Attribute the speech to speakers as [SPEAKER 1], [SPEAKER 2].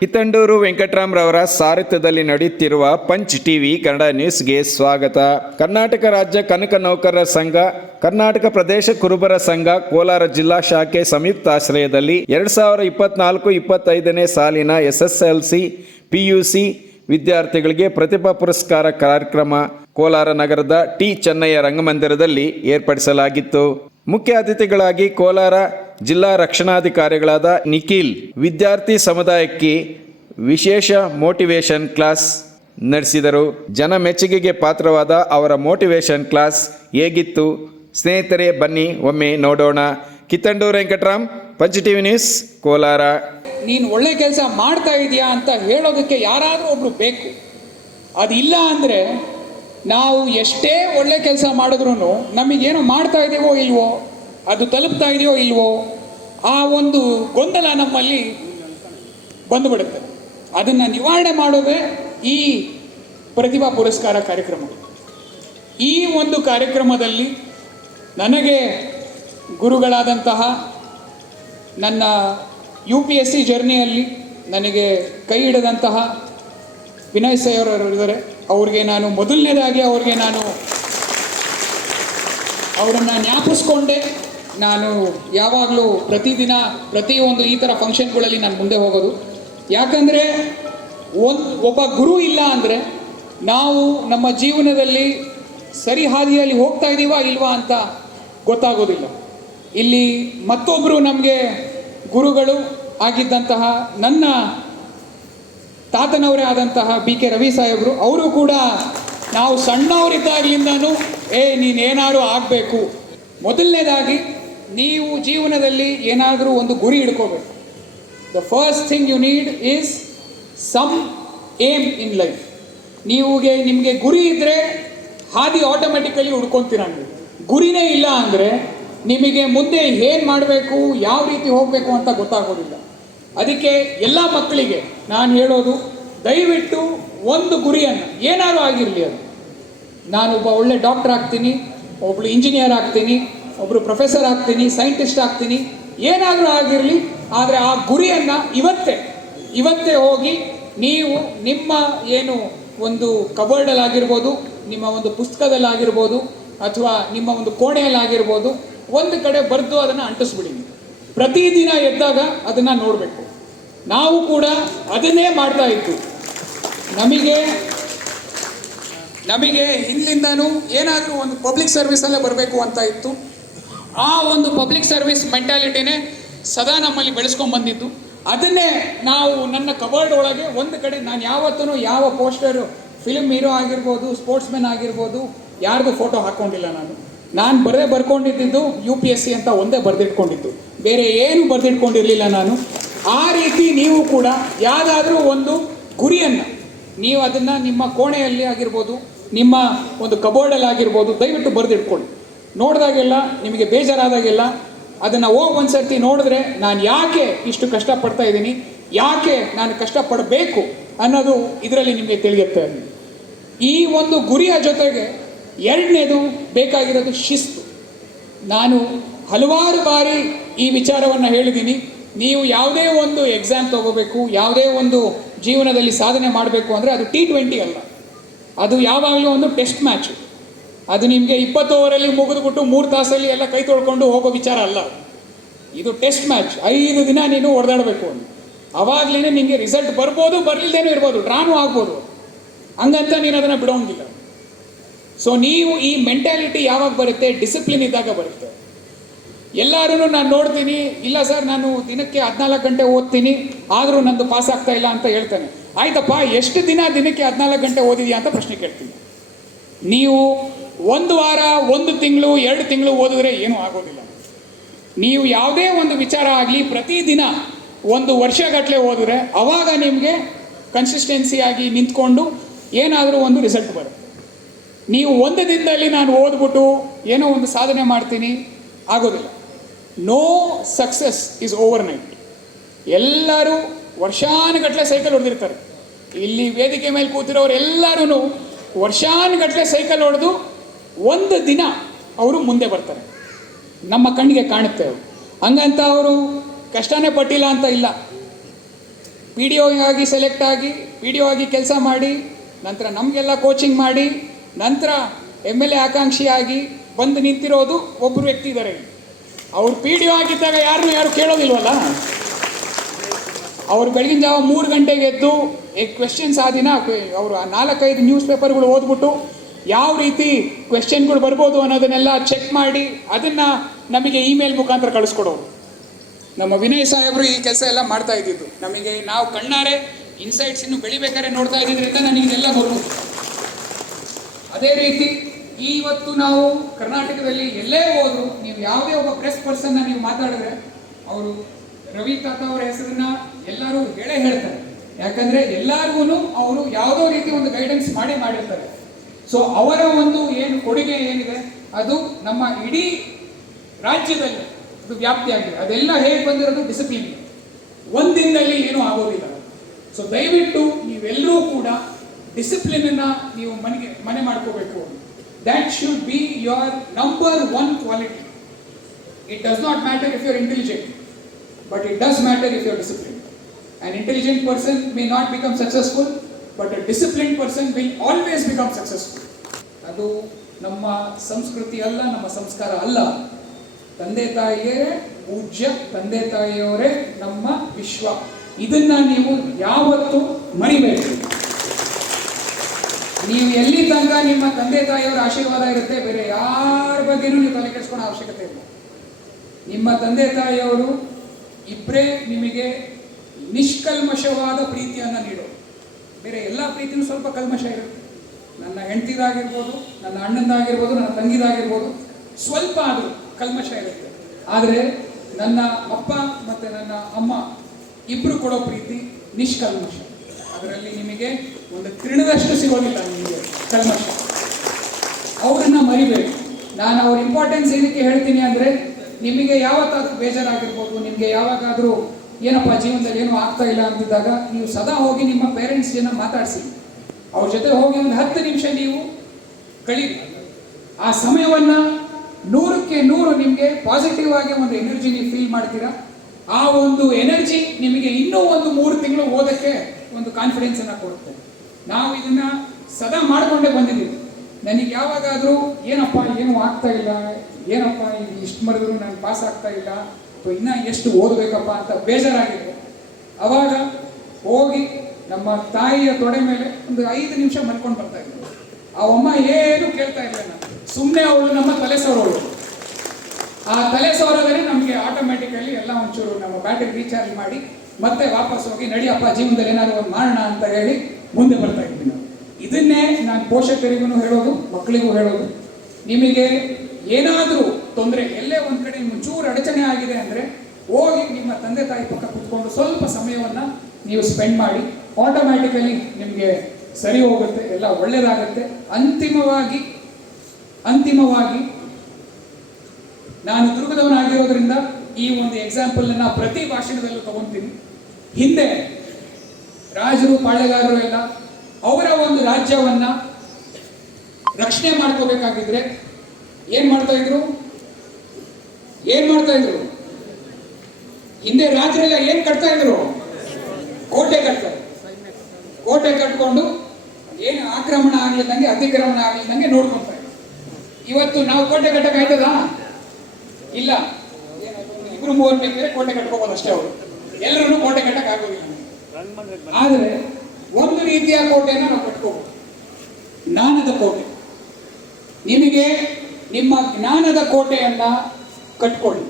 [SPEAKER 1] ಹಿತಂಡೂರು ವೆಂಕಟರಾಮ್ರವರ ಸಾರಥ್ಯದಲ್ಲಿ ನಡೆಯುತ್ತಿರುವ punch TV Kannada ನ್ಯೂಸ್ಗೆ ಸ್ವಾಗತ. ಕರ್ನಾಟಕ ರಾಜ್ಯ ಕನಕ ನೌಕರರ ಸಂಘ, ಕರ್ನಾಟಕ ಪ್ರದೇಶ ಕುರುಬರ ಸಂಘ, ಕೋಲಾರ ಜಿಲ್ಲಾ ಶಾಖೆ ಸಂಯುಕ್ತ ಆಶ್ರಯದಲ್ಲಿ ಎರಡ್ ಸಾವಿರ ಇಪ್ಪತ್ನಾಲ್ಕು ಇಪ್ಪತ್ತೈದನೇ ಸಾಲಿನ ಎಸ್ಎಸ್ಎಲ್ಸಿ, ಪಿಯುಸಿ ವಿದ್ಯಾರ್ಥಿಗಳಿಗೆ ಪ್ರತಿಭಾ ಪುರಸ್ಕಾರ ಕಾರ್ಯಕ್ರಮ ಕೋಲಾರ ನಗರದ ಟಿ ಚೆನ್ನಯ್ಯ ರಂಗಮಂದಿರದಲ್ಲಿ ಏರ್ಪಡಿಸಲಾಗಿತ್ತು. ಮುಖ್ಯ ಅತಿಥಿಗಳಾಗಿ ಕೋಲಾರ ಜಿಲ್ಲಾ ರಕ್ಷಣಾಧಿಕಾರಿಗಳಾದ ನಿಖಿಲ್, ವಿದ್ಯಾರ್ಥಿ ಸಮುದಾಯಕ್ಕೆ ವಿಶೇಷ ಮೋಟಿವೇಶನ್ ಕ್ಲಾಸ್ ನಡೆಸಿದರು. ಜನ ಮೆಚ್ಚುಗೆಗೆ ಪಾತ್ರವಾದ ಅವರ ಮೋಟಿವೇಶನ್ ಕ್ಲಾಸ್ ಹೇಗಿತ್ತು? ಸ್ನೇಹಿತರೆ, ಬನ್ನಿ, ಒಮ್ಮೆ ನೋಡೋಣ. Kittandur Venkataram, Punch TV news, Kolar.
[SPEAKER 2] ನೀನು ಒಳ್ಳೆ ಕೆಲಸ ಮಾಡ್ತಾ ಇದೀಯಾ ಅಂತ ಹೇಳೋದಕ್ಕೆ ಯಾರಾದರೂ ಒಬ್ರು ಬೇಕು. ಅದಿಲ್ಲ ಅಂದರೆ ನಾವು ಎಷ್ಟೇ ಒಳ್ಳೆ ಕೆಲಸ ಮಾಡಿದ್ರು ನಮಗೇನು ಮಾಡ್ತಾ ಇದ್ದೀವೋ ಇಲ್ವೋ? ಅದು ತಲುಪ್ತಾ ಇದೆಯೋ ಇಲ್ವೋ ಆ ಒಂದು ಗೊಂದಲ ನಮ್ಮಲ್ಲಿ ಬಂದುಬಿಡುತ್ತೆ. ಅದನ್ನು ನಿವಾರಣೆ ಮಾಡೋದೇ ಈ ಪ್ರತಿಭಾ ಪುರಸ್ಕಾರ ಕಾರ್ಯಕ್ರಮ. ಈ ಒಂದು ಕಾರ್ಯಕ್ರಮದಲ್ಲಿ ನನಗೆ ಗುರುಗಳಾದಂತಹ ನನ್ನ ಯು ಪಿ ಎಸ್ ಸಿ ಜರ್ನಿಯಲ್ಲಿ ನನಗೆ ಕೈ ಹಿಡಿದಂತಹ ವಿನಯ್ ಸೈಯವರಿದ್ದಾರೆ ಅವ್ರಿಗೆ ನಾನು ಮೊದಲನೇದಾಗಿ ಅವ್ರಿಗೆ ನಾನು ಅವರನ್ನು ಜ್ಞಾಪಿಸ್ಕೊಂಡೆ. ನಾನು ಯಾವಾಗಲೂ ಪ್ರತಿದಿನ ಪ್ರತಿಯೊಂದು ಈ ಥರ ಫಂಕ್ಷನ್ಗಳಲ್ಲಿ ನಾನು ಮುಂದೆ ಹೋಗೋದು. ಯಾಕಂದರೆ ಒಂದು ಒಬ್ಬ ಗುರು ಇಲ್ಲ ಅಂದರೆ ನಾವು ನಮ್ಮ ಜೀವನದಲ್ಲಿ ಸರಿ ಹಾದಿಯಲ್ಲಿ ಹೋಗ್ತಾ ಇದ್ದೀವಾ ಇಲ್ವಾ ಅಂತ ಗೊತ್ತಾಗೋದಿಲ್ಲ. ಇಲ್ಲಿ ಮತ್ತೊಬ್ಬರು ನಮಗೆ ಗುರುಗಳು ಆಗಿದ್ದಂತಹ ನನ್ನ ತಾತನವರೇ ಆದಂತಹ ಬಿ ಕೆ ರವಿ ಸಾಹೇಬರು, ಅವರು ಕೂಡ ನಾವು ಸಣ್ಣವರಿದ್ದಾಗಲಿಂದನೂ, ಏ ನೀನೇನಾರು ಆಗಬೇಕು. ಮೊದಲನೇದಾಗಿ ನೀವು ಜೀವನದಲ್ಲಿ ಏನಾದರೂ ಒಂದು ಗುರಿ ಇಡ್ಕೋಬೇಕು the first thing you need is some aim in life ನೀವುಗೆ, ನಿಮಗೆ ಗುರಿ ಇದ್ದರೆ ಹಾದಿ ಆಟೋಮೆಟಿಕಲಿ ಹುಡ್ಕೊತೀರ ನೀವು. ಗುರಿನೇ ಇಲ್ಲ ಅಂದರೆ ನಿಮಗೆ ಮುಂದೆ ಏನು ಮಾಡಬೇಕು, ಯಾವ ರೀತಿ ಹೋಗಬೇಕು ಅಂತ ಗೊತ್ತಾಗೋದಿಲ್ಲ. ಅದಕ್ಕೆ ಎಲ್ಲ ಮಕ್ಕಳಿಗೆ ನಾನು ಹೇಳೋದು, ದಯವಿಟ್ಟು ಒಂದು ಗುರಿಯನ್ನು, ಏನಾದರೂ ಆಗಿರಲಿ ಅದು. ನಾನೊಬ್ಬ ಒಳ್ಳೆ ಡಾಕ್ಟರ್ ಆಗ್ತೀನಿ ಒಬ್ಬಳು ಇಂಜಿನಿಯರ್ ಆಗ್ತೀನಿ ಒಬ್ಬರು ಪ್ರೊಫೆಸರ್ ಆಗ್ತೀನಿ ಸೈಂಟಿಸ್ಟ್ ಆಗ್ತೀನಿ, ಏನಾದರೂ ಆಗಿರಲಿ, ಆದರೆ ಆ ಗುರಿಯನ್ನು ಇವತ್ತೇ ಇವತ್ತೇ ಹೋಗಿ ನೀವು ನಿಮ್ಮ ಏನು ಒಂದು ಕಬೋರ್ಡಲ್ಲಾಗಿರ್ಬೋದು, ನಿಮ್ಮ ಒಂದು ಪುಸ್ತಕದಲ್ಲಾಗಿರ್ಬೋದು, ಅಥವಾ ನಿಮ್ಮ ಒಂದು ಕೋಣೆಯಲ್ಲಾಗಿರ್ಬೋದು, ಒಂದು ಕಡೆ ಬರೆದು ಅದನ್ನು ಅಂಟಿಸ್ಬಿಡಿ. ಪ್ರತಿದಿನ ಎದ್ದಾಗ ಅದನ್ನು ನೋಡಬೇಕು. ನಾವು ಕೂಡ ಅದನ್ನೇ ಮಾಡ್ತಾ ಇತ್ತು ನಮಗೆ ನಮಗೆ ಹಿಂದಿಂದನೂ ಏನಾದರೂ ಒಂದು ಪಬ್ಲಿಕ್ ಸರ್ವಿಸಲ್ಲೇ ಬರಬೇಕು ಅಂತ ಇತ್ತು. ಆ ಒಂದು ಪಬ್ಲಿಕ್ ಸರ್ವಿಸ್ ಮೆಂಟಾಲಿಟಿನೇ ಸದಾ ನಮ್ಮಲ್ಲಿ ಬೆಳೆಸ್ಕೊಂಡು ಬಂದಿದ್ದು. ಅದನ್ನೇ ನಾವು ನನ್ನ ಕಬರ್ಡ್ ಒಳಗೆ ಒಂದು ಕಡೆ ನಾನು ಯಾವತ್ತೂ ಯಾವ ಪೋಸ್ಟರು ಫಿಲ್ಮ್ ಹೀರೋ ಆಗಿರ್ಬೋದು ಸ್ಪೋರ್ಟ್ಸ್ ಮ್ಯಾನ್ ಆಗಿರ್ಬೋದು, ಯಾರಿಗೂ ಫೋಟೋ ಹಾಕ್ಕೊಂಡಿಲ್ಲ ನಾನು. ನಾನು ಬರೇ ಬರ್ಕೊಂಡಿದ್ದು ಯು ಪಿ ಎಸ್ ಸಿ ಅಂತ ಒಂದೇ ಬರೆದಿಟ್ಕೊಂಡಿದ್ದು. ಬೇರೆ ಏನು ಬರೆದಿಟ್ಕೊಂಡಿರಲಿಲ್ಲ ನಾನು. ಆ ರೀತಿ ನೀವು ಕೂಡ ಯಾವುದಾದ್ರೂ ಒಂದು ಗುರಿಯನ್ನು ನೀವು ಅದನ್ನು ನಿಮ್ಮ ಕೋಣೆಯಲ್ಲಿ ಆಗಿರ್ಬೋದು, ನಿಮ್ಮ ಒಂದು ಕಬೋರ್ಡಲ್ಲಿ ಆಗಿರ್ಬೋದು, ದಯವಿಟ್ಟು ಬರೆದಿಟ್ಕೊಳ್ಳಿ. ನೋಡಿದಾಗೆಲ್ಲ, ನಿಮಗೆ ಬೇಜಾರಾದಾಗೆಲ್ಲ, ಅದನ್ನು ಹೋಗಿ ಒಂದು ಸರ್ತಿ ನೋಡಿದ್ರೆ ನಾನು ಯಾಕೆ ಇಷ್ಟು ಕಷ್ಟಪಡ್ತಾ ಇದ್ದೀನಿ, ಯಾಕೆ ನಾನು ಕಷ್ಟಪಡಬೇಕು ಅನ್ನೋದು ಇದರಲ್ಲಿ ನಿಮಗೆ ತಿಳಿಯುತ್ತೆ. ಈ ಒಂದು ಗುರಿಯ ಜೊತೆಗೆ ಎರಡನೇದು ಬೇಕಾಗಿರೋದು ಶಿಸ್ತು. ನಾನು ಹಲವಾರು ಬಾರಿ ಈ ವಿಚಾರವನ್ನು ಹೇಳಿದ್ದೀನಿ. ನೀವು ಯಾವುದೇ ಒಂದು ಎಕ್ಸಾಮ್ ತಗೋಬೇಕು, ಯಾವುದೇ ಒಂದು ಜೀವನದಲ್ಲಿ ಸಾಧನೆ ಮಾಡಬೇಕು ಅಂದರೆ ಅದು ಟಿ ಟ್ವೆಂಟಿ ಅಲ್ಲ. ಅದು ಯಾವಾಗಲೂ ಒಂದು ಟೆಸ್ಟ್ ಮ್ಯಾಚ್. ಅದು ನಿಮಗೆ ಇಪ್ಪತ್ತು ಓವರಲ್ಲಿ ಮುಗಿದ್ಬಿಟ್ಟು ಮೂರು ತಾಸಲ್ಲಿ ಎಲ್ಲ ಕೈ ತೊಳ್ಕೊಂಡು ಹೋಗೋ ವಿಚಾರ ಅಲ್ಲ. ಇದು ಟೆಸ್ಟ್ ಮ್ಯಾಚ್. ಐದು ದಿನ ನೀನು ಹೊಡೆದಾಡಬೇಕು ಅವಾಗಲೇ ನಿಮಗೆ ರಿಸಲ್ಟ್ ಬರ್ಬೋದು, ಬರಲಿಲ್ದೇನೂ ಇರ್ಬೋದು, ಡ್ರಾನು ಆಗ್ಬೋದು. ಹಂಗಂತ ನೀನು ಅದನ್ನು ಬಿಡೋಂಗಿಲ್ಲ. ಸೊ ನೀವು ಈ ಮೆಂಟ್ಯಾಲಿಟಿ ಯಾವಾಗ ಬರುತ್ತೆ? ಡಿಸಿಪ್ಲಿನ್ ಇದ್ದಾಗ ಬರುತ್ತೆ. ಎಲ್ಲರೂ ನಾನು ನೋಡ್ತೀನಿ, ಇಲ್ಲ ಸರ್, ನಾನು ದಿನಕ್ಕೆ ಹದಿನಾಲ್ಕು ಗಂಟೆ ಓದ್ತೀನಿ, ಆದರೂ ನಂದು ಪಾಸ್ ಆಗ್ತಾ ಇಲ್ಲ ಅಂತ ಹೇಳ್ತಾನೆ. ಆಯ್ತಪ್ಪ, ಎಷ್ಟು ದಿನ ದಿನಕ್ಕೆ ಹದಿನಾಲ್ಕು ಗಂಟೆ ಓದಿದ್ಯಾ ಅಂತ ಪ್ರಶ್ನೆ ಕೇಳ್ತೀನಿ. ನೀವು ಒಂದು ವಾರ, ಒಂದು ತಿಂಗಳು, ಎರಡು ತಿಂಗಳು ಓದಿದ್ರೆ ಏನೂ ಆಗೋದಿಲ್ಲ. ನೀವು ಯಾವುದೇ ಒಂದು ವಿಚಾರ ಆಗಲಿ, ಪ್ರತಿದಿನ ಒಂದು ವರ್ಷಗಟ್ಟಲೆ ಓದಿದ್ರೆ ಅವಾಗ ನಿಮಗೆ ಕನ್ಸಿಸ್ಟೆನ್ಸಿಯಾಗಿ ನಿಂತ್ಕೊಂಡು ಏನಾದರೂ ಒಂದು ರಿಸಲ್ಟ್ ಬರುತ್ತೆ. ನೀವು ಒಂದು ದಿನದಲ್ಲಿ ನಾನು ಓದ್ಬಿಟ್ಟು ಏನೋ ಒಂದು ಸಾಧನೆ ಮಾಡ್ತೀನಿ, ಆಗೋದಿಲ್ಲ. No success is overnight ಎಲ್ಲರೂ ವರ್ಷಾನುಗಟ್ಟಲೆ ಸೈಕಲ್ ಹೊಡೆದಿರ್ತಾರೆ. ಇಲ್ಲಿ ವೇದಿಕೆ ಮೇಲೆ ಕೂತಿರೋರು ಎಲ್ಲರೂ ವರ್ಷಾನುಗಟ್ಟಲೆ ಸೈಕಲ್ ಹೊಡೆದು ಒಂದು ದಿನ ಅವರು ಮುಂದೆ ಬರ್ತಾರೆ. ನಮ್ಮ ಕಣ್ಣಿಗೆ ಕಾಣುತ್ತೆ ಅವರು. ಹಂಗಂತ ಅವರು ಕಷ್ಟನೇ ಪಟ್ಟಿಲ್ಲ ಅಂತ ಇಲ್ಲ. ಪಿ ಡಿ ಆಗಿ ಸೆಲೆಕ್ಟ್ ಆಗಿ ಪಿ ಡಿ ಆಗಿ ಕೆಲಸ ಮಾಡಿ, ನಂತರ ನಮಗೆಲ್ಲ ಕೋಚಿಂಗ್ ಮಾಡಿ, ನಂತರ ಎಂ ಎಲ್ ಎ ಆಕಾಂಕ್ಷಿಯಾಗಿ ಬಂದು ನಿಂತಿರೋದು ಒಬ್ಬರು ವ್ಯಕ್ತಿ ಇದ್ದಾರೆ ಅವ್ರು ಪಿ ಡಿ ಆಗಿದ್ದಾಗ ಯಾರನ್ನೂ ಯಾರು ಕೇಳೋದಿಲ್ವಲ್ಲ? ಅವ್ರು ಬೆಳಗಿನ ಜಾವ ಮೂರು ಗಂಟೆಗೆ ಎದ್ದು ಕ್ವೆಶನ್ಸ್ ಆ ದಿನ, ಅವರು ಆ ನಾಲ್ಕೈದು ನ್ಯೂಸ್ ಪೇಪರ್ಗಳು ಓದ್ಬಿಟ್ಟು ಯಾವ ರೀತಿ ಕ್ವೆಶನ್ಗಳು ಬರ್ಬೋದು ಅನ್ನೋದನ್ನೆಲ್ಲ ಚೆಕ್ ಮಾಡಿ, ಅದನ್ನು ನಮಗೆ ಇಮೇಲ್ ಮುಖಾಂತರ ಕಳಿಸ್ಕೊಡೋರು ನಮ್ಮ ವಿನಯ್ ಸಾಹೇಬರು ಈ ಕೆಲಸ ಎಲ್ಲ ಮಾಡ್ತಾ ಇದ್ದಿದ್ದು. ನಮಗೆ ನಾವು ಕಣ್ಣಾರೆ ಇನ್ಸೈಟ್ಸ್ ಇನ್ನು ಬೆಳಿಬೇಕಾದ್ರೆ ನೋಡ್ತಾ ಇದ್ದಿದ್ರಿಂದ ನನಗೆ ಇದೆಲ್ಲ ಗೊತ್ತು ಅದೇ ರೀತಿ ಇವತ್ತು ನಾವು ಕರ್ನಾಟಕದಲ್ಲಿ ಎಲ್ಲೇ ಹೋದ್ರು, ನೀವು ಯಾವುದೇ ಒಬ್ಬ ಪ್ರೆಸ್ ಪರ್ಸನ್ನ ನೀವು ಮಾತಾಡಿದ್ರೆ, ಅವರು ರವಿ ತಾತ ಅವರ ಹೆಸರನ್ನ ಎಲ್ಲರೂ ಹೇಳೇ ಹೇಳ್ತಾರೆ. ಯಾಕಂದ್ರೆ ಎಲ್ಲರಿಗೂ ಅವರು ಯಾವುದೋ ರೀತಿ ಒಂದು ಗೈಡೆನ್ಸ್ ಮಾಡೇ ಮಾಡಿರ್ತಾರೆ. ಸೊ ಅವರ ಒಂದು ಏನು ಕೊಡುಗೆ ಏನಿದೆ? ಅದು ನಮ್ಮ ಇಡೀ ರಾಜ್ಯದಲ್ಲಿ ಅದು ವ್ಯಾಪ್ತಿಯಾಗಿದೆ ಅದೆಲ್ಲ ಹೇಗೆ ಬಂದಿರೋದು? ಡಿಸಿಪ್ಲಿನ್ ಒಂದಿನದಲ್ಲಿ ಏನೂ ಆಗೋದಿಲ್ಲ. ಸೊ ದಯವಿಟ್ಟು ನೀವೆಲ್ಲರೂ ಕೂಡ ಡಿಸಿಪ್ಲಿನ್ ನೀವು ಮನೆಗೆ ಮನೆ ಮಾಡ್ಕೋಬೇಕು. That should be your number one quality it does not matter if you're intelligent but it does matter if you're discipline An intelligent person may not become successful, a discipline person will always become successful ಅದು ನಮ್ಮ ಸಂಸ್ಕೃತಿ ಅಲ್ಲ, ನಮ್ಮ ಸಂಸ್ಕಾರ ಅಲ್ಲ. ತಂದೆ ತಾಯಿಯೇ ಪೂಜ್ಯ, ತಂದೆ ತಾಯಿಯವರೇ ನಮ್ಮ ವಿಶ್ವ. ಇದನ್ನ ನೀವು ಯಾವತ್ತೂ ಮರಿಬೇಕು ನೀವು ಎಲ್ಲಿ ತನಕ ನಿಮ್ಮ ತಂದೆ ತಾಯಿಯವರ ಆಶೀರ್ವಾದ ಇರುತ್ತೆ, ಬೇರೆ ಯಾರ ಬಗ್ಗೆನೂ ನೀವು ತಲೆ ಕೆಡಿಸ್ಕೊಳ್ಳೋ ಅವಶ್ಯಕತೆ ಇಲ್ಲ. ನಿಮ್ಮ ತಂದೆ ತಾಯಿಯವರು ಇಬ್ಬರೇ ನಿಮಗೆ ನಿಷ್ಕಲ್ಮಶವಾದ ಪ್ರೀತಿಯನ್ನು ನೀಡೋರು. ಬೇರೆ ಎಲ್ಲ ಪ್ರೀತಿನೂ ಸ್ವಲ್ಪ ಕಲ್ಮಶ ಇರುತ್ತೆ. ನನ್ನ ಹೆಂಡತಿದಾಗಿರ್ಬೋದು, ನನ್ನ ಅಣ್ಣಂದಾಗಿರ್ಬೋದು, ನನ್ನ ತಂಗಿದಾಗಿರ್ಬೋದು, ಸ್ವಲ್ಪ ಅದು ಕಲ್ಮಶ ಇರುತ್ತೆ. ಆದರೆ ನನ್ನ ಅಪ್ಪ ಮತ್ತು ನನ್ನ ಅಮ್ಮ ಇಬ್ಬರು ಕೊಡೋ ಪ್ರೀತಿ ನಿಷ್ಕಲ್ಮಶ. ಅದರಲ್ಲಿ ನಿಮಗೆ ಒಂದು ತೃಣದಷ್ಟು ಸಿಗೋದಿಲ್ಲ ನಿಮಗೆ ಕಲ್ಮಶ. ಅವರನ್ನ ಮರಿಬೇಕು ನಾನು ಅವ್ರ ಇಂಪಾರ್ಟೆನ್ಸ್ ಏನಕ್ಕೆ ಹೇಳ್ತೀನಿ ಅಂದರೆ, ನಿಮಗೆ ಯಾವತ್ತಾದರೂ ಬೇಜಾರಾಗಿರ್ಬೋದು, ನಿಮಗೆ ಯಾವಾಗಾದರೂ ಏನಪ್ಪ ಜೀವನದಲ್ಲಿ ಏನೂ ಆಗ್ತಾ ಇಲ್ಲ ಅಂತಿದ್ದಾಗ ನೀವು ಸದಾ ಹೋಗಿ ನಿಮ್ಮ ಪೇರೆಂಟ್ಸ್ ಜನ ಮಾತಾಡಿಸಿ. ಅವ್ರ ಜೊತೆ ಹೋಗಿ ಒಂದು ಹತ್ತು ನಿಮಿಷ ನೀವು ಕಳೀರಿ. ಆ ಸಮಯವನ್ನು ನೂರಕ್ಕೆ ನೂರು ನಿಮಗೆ ಪಾಸಿಟಿವ್ ಆಗಿ ಒಂದು ಎನರ್ಜಿ ನೀವು ಫೀಲ್ ಮಾಡ್ತೀರಾ? ಆ ಒಂದು ಎನರ್ಜಿ ನಿಮಗೆ ಇನ್ನೂ ಒಂದು ಮೂರು ತಿಂಗಳು ಓದಕ್ಕೆ ಒಂದು ಕಾನ್ಫಿಡೆನ್ಸ್ ಅನ್ನ ಕೊಡುತ್ತೆ. ನಾವು ಇದನ್ನ ಸದಾ ಮಾಡಿಕೊಂಡೇ ಬಂದಿದ್ದೀವಿ. ನನಗೆ ಯಾವಾಗಾದರೂ ಏನಪ್ಪ, ಏನು ಆಗ್ತಾ ಇಲ್ಲ, ಏನಪ್ಪ, ಇಷ್ಟು ಮರೆದ್ರು ನಾನು ಪಾಸ್ ಆಗ್ತಾ ಇಲ್ಲ ಇನ್ನೂ ಎಷ್ಟು ಓದಬೇಕಪ್ಪ ಅಂತ ಬೇಜಾರಾಗಿದೆ. ಅವಾಗ ಹೋಗಿ ನಮ್ಮ ತಾಯಿಯ ತೊಡೆ ಮೇಲೆ ಒಂದು ಐದು ನಿಮಿಷ ಮಲ್ಕೊಂಡು ಬರ್ತಾ ಆ ಅಮ್ಮ ಏನು ಕೇಳ್ತಾ ಇರಲಿಲ್ಲ. ಸುಮ್ಮನೆ ಅವಳು ನಮ್ಮ ತಲೆ ಸೋರೋಳು ಆ ತಲೆ ಸೋರೋದ್ರೆ ನಮಗೆ ಆಟೋಮೆಟಿಕಲಿ ಎಲ್ಲ ಒಂಚೂರು ನಮ್ಮ ಬ್ಯಾಟರಿ ರೀಚಾರ್ಜ್ ಮಾಡಿ ಮತ್ತೆ ವಾಪಸ್ ಹೋಗಿ ನಡಿಯಪ್ಪ ಜೀವನದಲ್ಲಿ ಏನಾದ್ರು ಒಂದು ಮಾಡೋಣ ಅಂತ ಹೇಳಿ ಮುಂದೆ ಬರ್ತಾ ಇದ್ವಿ ನಾವು. ಇದನ್ನೇ ನಾನು ಪೋಷಕರಿಗೂ ಹೇಳೋದು ಮಕ್ಕಳಿಗೂ ಹೇಳೋದು. ನಿಮಗೆ ಏನಾದರೂ ತೊಂದರೆ ಎಲ್ಲೇ ಒಂದು ಕಡೆ ನಿಮ್ಗೆ ಚೂರು ಅಡಚಣೆ ಆಗಿದೆ ಅಂದರೆ ಹೋಗಿ ನಿಮ್ಮ ತಂದೆ ತಾಯಿ ಪಕ್ಕ ಕುತ್ಕೊಂಡು ಸ್ವಲ್ಪ ಸಮಯವನ್ನು ನೀವು ಸ್ಪೆಂಡ್ ಮಾಡಿ ಆಟೋಮ್ಯಾಟಿಕಲಿ ನಿಮಗೆ ಸರಿ ಹೋಗುತ್ತೆ, ಎಲ್ಲ ಒಳ್ಳೆಯದಾಗುತ್ತೆ ಅಂತಿಮವಾಗಿ ಅಂತಿಮವಾಗಿ ನಾನು ದುರ್ಗದವನಾಗಿರೋದ್ರಿಂದ ಈ ಒಂದು ಎಕ್ಸಾಂಪಲ್ ಅನ್ನ ಪ್ರತಿ ಭಾಷಣದಲ್ಲೂ ತಗೊಂತೀನಿ. ಹಿಂದೆ ರಾಜರು, ಪಾಳೆಗಾರರು ಎಲ್ಲ ಅವರ ಒಂದು ರಾಜ್ಯವನ್ನ ರಕ್ಷಣೆ ಮಾಡ್ಕೋಬೇಕಾಗಿದ್ರೆ ಏನ್ ಮಾಡ್ತಾ ಇದ್ರು? ಏನ್ ಮಾಡ್ತಾ ಇದ್ರು? ಹಿಂದೆ ರಾತ್ರಿ ಏನ್ ಕಟ್ತಾ ಇದ್ರು? ಕೋಟೆ ಕಟ್ತಾ ಕೋಟೆ ಕಟ್ಕೊಂಡು ಏನು ಆಕ್ರಮಣ ಆಗ್ಲಿಲ್ಲಂಗೆ ಅತಿಕ್ರಮಣ ಆಗ್ಲಿಲ್ಲಂಗೆ ನೋಡ್ಕೊಂತಾರೆ ಇವತ್ತು ನಾವು ಕೋಟೆ ಕಟ್ಟಕ್ ಆಯ್ತದ? ಇಲ್ಲ. ಇಬ್ರು ಮೂವರು ಬೇಕಿದ್ರೆ ಕೋಟೆ ಕಟ್ಕೋಬೋದು ಅಷ್ಟೇ ಅವರು. ಎಲ್ಲರೂ ಕೋಟೆ ಕಟ್ಟಕ್ ಆಗೋದಿಲ್ಲ. ಆದರೆ ಒಂದು ರೀತಿಯ ಕೋಟೆಯನ್ನು ನಾವು ಕಟ್ಕೋಬಹುದು ಜ್ಞಾನದ ಕೋಟೆ. ನಿಮಗೆ ನಿಮ್ಮ ಜ್ಞಾನದ ಕೋಟೆಯನ್ನ ಕಟ್ಕೊಳ್ಳಿ